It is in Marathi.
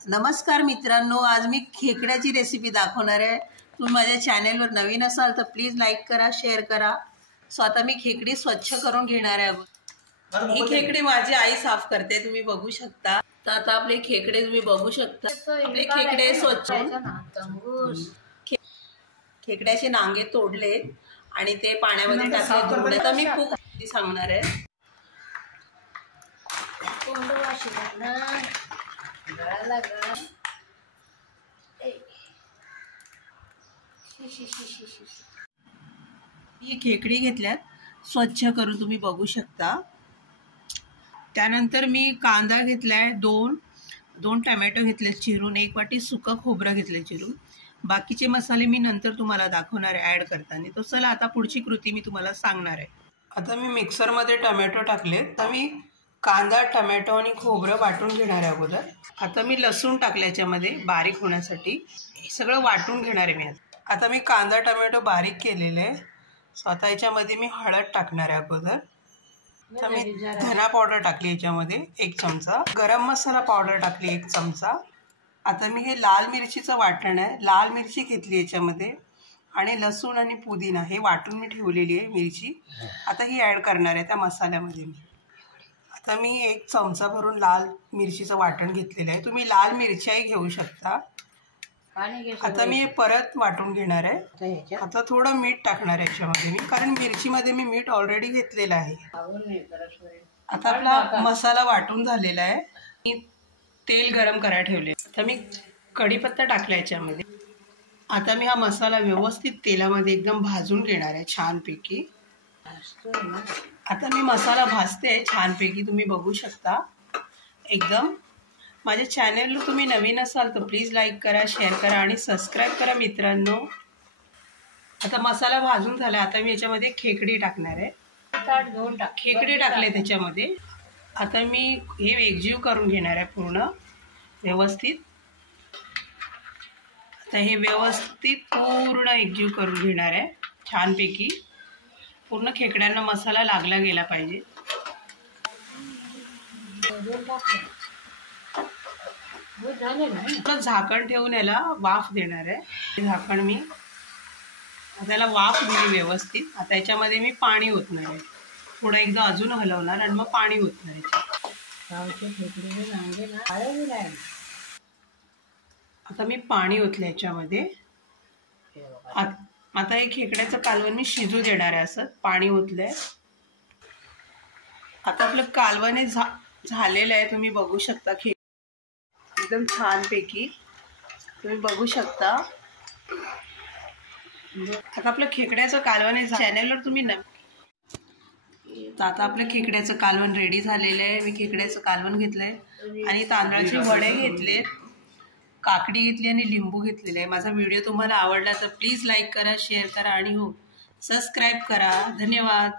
नमस्कार मित्रांनो, आज मी खेकड्याची रेसिपी दाखवणार आहे। तुम्ही माझ्या चॅनलवर नवीन असाल तर प्लीज लाईक करा, शेअर करा। सो आता मी खेकडी स्वच्छ करून घेणार आहे। ही खेकडी माझी आई साफ करते, तुम्ही बघू शकता। तर आता आपले खेकडे तुम्ही बघू शकता। आपले खेकडे स्वच्छ खेकड्याचे नांगे तोडले आणि ते पाण्यामध्ये टाकले। आता मी खूप सांगणार आहे। ही खेकडी घेतल्यात स्वच्छ करून, तुम्ही बघू शकता। त्यानंतर मी कांदा घेतलाय, दोन टोमॅटो घेतले चिरून, एक वाटी सुकं खोबरं घेतले चिरून। बाकीचे मसाले मी नंतर तुम्हाला दाखवणार आहे ऍड करताना। तो चला आता पुढची कृती मी तुम्हाला सांगणार आहे। आता मी मिक्सर मध्ये टोमॅटो टाकले, तर मी कांदा, टोमॅटो आणि खोबरं वाटून घेणार आहे अगोदर। आता मी लसूण टाकले याच्यामध्ये बारीक होण्यासाठी, हे सगळं वाटून घेणार आहे मी। आता मी कांदा टोमॅटो बारीक केलेले आहे। आता याच्यामध्ये मी हळद टाकणार आहे अगोदर। तर मी धना पावडर टाकली याच्यामध्ये 1 चमचा, गरम मसाला पावडर टाकली 1 चमचा। आता मी हे लाल मिरचीचं वाटण आहे, लाल मिरची घेतली याच्यामध्ये आणि लसूण आणि पुदिना हे वाटून मी ठेवलेली आहे मिरची। आता ही ॲड करणार आहे त्या मसाल्यामध्ये मी। आता मी 1 चमचा भरून लाल मिरचीचं वाटण घेतलेलं आहे, तुम्ही लाल मिरच्याही घेऊ शकता। आता मी परत वाटून घेणार आहे। आता थोडं मीठ टाकणार आहे याच्यामध्ये मी, कारण मिरचीमध्ये मी मीठ ऑलरेडी घेतलेलं आहे। आता आपला मसाला वाटून झालेला आहे, मी तेल गरम करायला ठेवले। आता मी कढीपत्ता टाकला याच्यामध्ये। आता मी हा मसाला व्यवस्थित तेलामध्ये एकदम भाजून घेणार आहे छानपैकी। आता मी मसाला भाजते छानपैकी, तुम्ही बघू शकता एकदम। माझ्या चॅनलला तुम्ही नवीन असाल तर प्लीज लाईक करा, शेअर करा आणि सबस्क्राईब करा मित्रांनो। आता मसाला भाजून झाला, आता मी याच्यामध्ये खेकडी टाकणार आहे। खेकडी टाकले त्याच्यामध्ये। आता मी हे एकजीव करून घेणार आहे पूर्ण व्यवस्थित। आता हे व्यवस्थित पूर्ण एकजीव करून घेणार आहे छानपैकी। पूर्ण खेकड्यांना मसाला लागला गेला पाहिजे। झाकण ठेवून याला वाफ देणार आहे। झाकण मी त्याला वाफ दिली व्यवस्थित। आता याच्यामध्ये मी पाणी ओतणार आहे, थोडं एकदा अजून हलवणार आणि मग पाणी ओतणार आहे। आता मी पाणी ओतलं याच्यामध्ये। आता हे खेकड्याचं कालवण मी शिजू देणार आहे, असं पाणी ओतलंय। आता आपलं कालवण हे झालेलं आहे, तुम्ही बघू शकता। एकदम छानपैकी तुम्ही बघू शकता। आता आपलं खेकड्याचं कालवण हे चॅनलवर तुम्ही आता आपलं खेकड्याचं कालवण रेडी झालेलं आहे। मी खेकड्याचं कालवण घेतलंय आणि तांदळाचे वडे घेतलेत, काकडी घेतली आणि लिंबू घेतलेले आहे। माझा व्हिडिओ तुम्हाला आवडला तर प्लीज लाईक करा, शेअर करा आणि हो सबस्क्राईब करा। धन्यवाद।